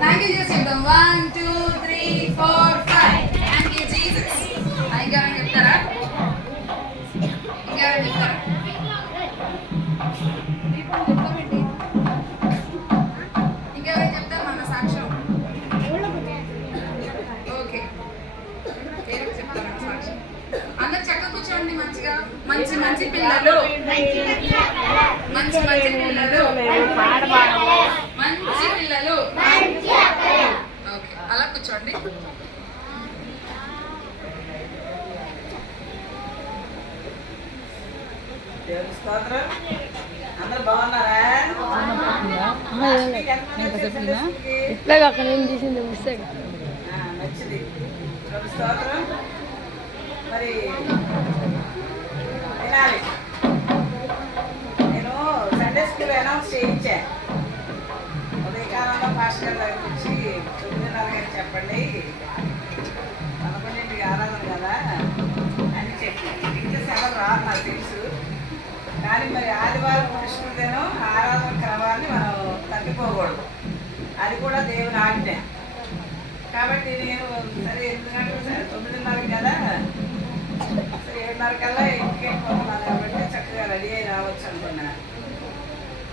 Thank you చేసి చెప్తాం 1 2 3 4 5 thank you Jesus. ఇంకెవరైనా చెప్తారా? ఇంకెవరైనా చెప్తారా? ఇంకెవరైనా చెప్తారు మన సాక్ష్యం? ఓకే, చెప్తారా సాక్ష్యం? అందరు చక్కగా కూర్చోండి మంచిగా. మంచి మంచి పిల్లలు, మంచి మంచి పిల్లలు, మంచి పిల్లలు. ఓకే, అలా కూర్చోండి. అందరు బాగున్నారా? ఇట్లా అక్కడ ఏం చేసింది మంచిది. స్తోత్రం. మరి వినాలి, నేను సండే స్కూల్ అనౌన్స్ చేయించా. ఉదయకాలంలో పాస్టర్ గారి గురించి 9:30 చెప్పండి, 11ంటికి ఆరాధన కదా అని చెప్పి. టీచర్స్ ఎవరు రాదు నాకు తెలుసు, కానీ మరి ఆదివారం పురుషుడిదేనో ఆరాధన క్రమాన్ని మనం తప్పిపోకూడదు. అది కూడా దేవుని ఆజ్ఞ. కాబట్టి నేను సరే 8 గంటలు 9:30 కదా, సరే 7:30 కల్లా ఇంటికి వెళ్ళిపోతున్నాను కాబట్టి చక్కగా రెడీ అయి రావచ్చు అనుకున్నాను.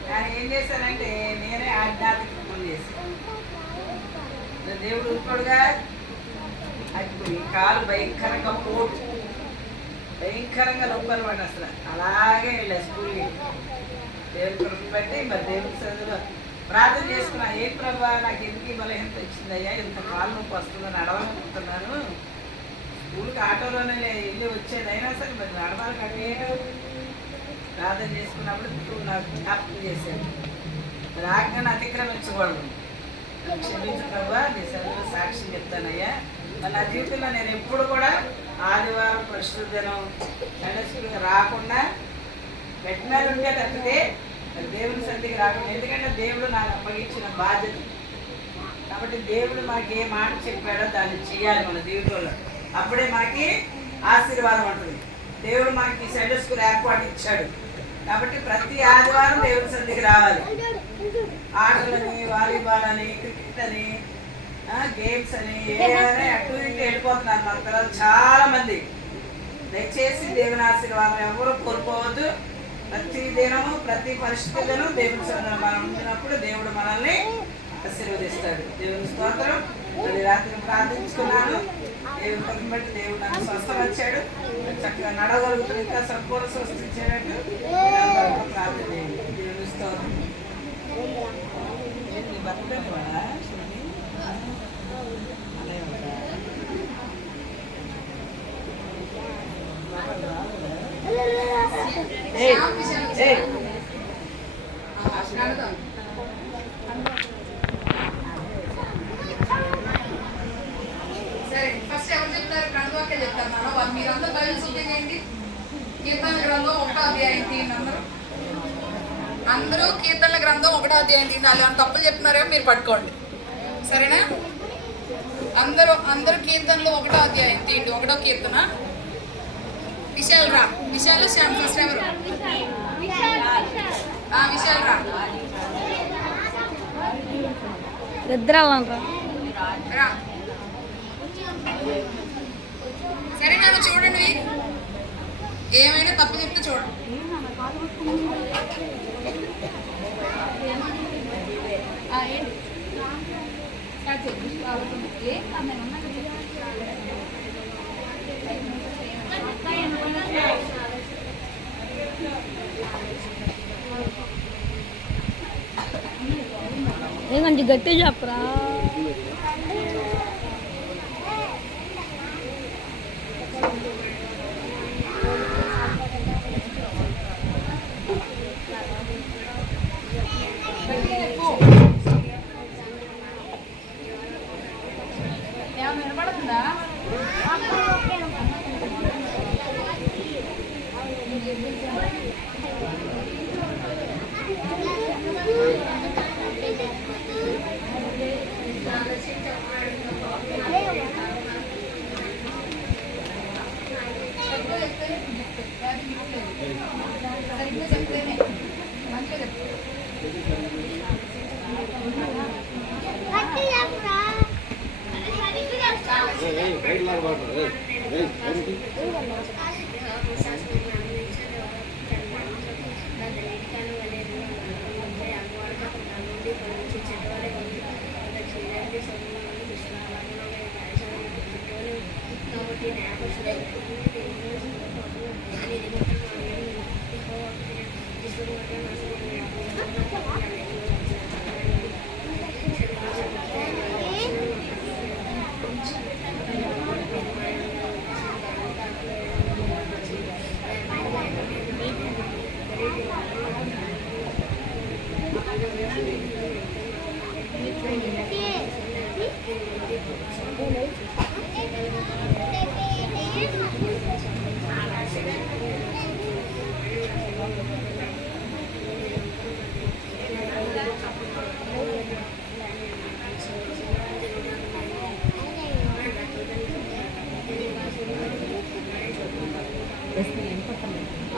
కానీ ఏం చేశానంటే నేనే ఆజ్ఞాతికం చేశాను. దేవుడు ఉప్పుడుగా అది కాలు భయంకరంగా పోటు, భయంకరంగా నొప్పని వాడు అసలు. అలాగే వెళ్ళా స్కూల్కి. దేవుడి కృపను బట్టి మరి దేవుడి చదువులో ప్రార్థన చేసుకున్నా. ఏ ప్రభా నాకు ఎందుకు బలహీనత వచ్చిందయ్యా, ఇంత కాలు నొప్పి వస్తుందని నడవనుకుంటున్నాను. స్కూల్కి ఆటోలోనే వెళ్ళి వచ్చేది, అయినా సరే మరి నడవాలి కట్టేయడం. ప్రార్థన చేసుకున్నప్పుడు నాకు జ్ఞాపకం చేశాను, మరి ఆజ్ఞను అతిక్రమించకూడదు. క్షమించు ప్రభా, నీ సరిగ్గా సాక్ష్యం చెప్తానయ్యా. మరి నా జీవితంలో నేను ఎప్పుడు కూడా ఆదివారం పరిశుద్ధ దినం సండే స్కూల్కి రాకుండా బెడ్ మీద ఉంటే తప్పితే దేవుని సన్నిధికి రాకుండా. ఎందుకంటే దేవుడు నాకు అప్పగించిన బాధ్యత. కాబట్టి దేవుడు మనకి ఏ మాట చెప్పాడో దాన్ని చేయాలి మన జీవితంలో. అప్పుడే మనకి ఆశీర్వాదం ఉంటుంది. దేవుడు మనకి సండే స్కూల్ ఏర్పాటు ఇచ్చాడు కాబట్టి ప్రతి ఆదివారం దేవుని సన్నిధికి రావాలి. ఆటలని, వాలీబాల్ అని, క్రికెట్ అని, గేమ్స్ అని, ఏదైనా యాక్టివిటీ వెళ్ళిపోతున్నారు మన పిల్లలు చాలా మంది. దయచేసి దేవుని ఆశీర్వాదం ఎవరు కోల్పోవద్దు. ప్రతి దినము ప్రతి పరిస్థితులను దేవుని సన్నిధిలో మనం ఉంచినప్పుడు దేవుడు మనల్ని ఆశీర్వదిస్తాడు. దేవుని స్తోత్రం. మరి రాత్రి ప్రార్థించుకున్నాను, దేవుని కృపను బట్టి దేవుడు నాకు స్వస్థం వచ్చాడు. చక్కగా నడవగలుగుతుంది, ఇంకా సంపూర్ణ స్వస్థ ఇచ్చాడు. ప్రార్థన చేయండి. దేవుని స్తోత్రం. బతుకని వాడా సరే, ఫస్ట్ ఎవరు చెప్తారు? ప్రణవాకే చెప్తారు. మనం మీరందరూ బయలు చూపించండి. కీర్తనల గ్రంథం 1వ అధ్యాయం తీయండి. అందరూ కీర్తనల గ్రంథం 1వ అధ్యాయం తీయండి. అది అంత తప్పులు చెప్తున్నారేమో మీరు పట్టుకోండి, సరేనా? అందరూ కీర్తనలు 1వ అధ్యాయం తీయండి. 1వ కీర్తన. విశాల్ రా. విశాల్ శ్యామ్ ఫస్ట్ ఎవరు? విశాల్ రా. రా. సరే, నన్ను చూడండి. ఏమైనా తప్పు చెప్తే చూడండి. ఏ కొంచెం గట్టి చెప్పరా. వినపడుతుందా?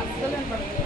అస్సలు వినపడదు.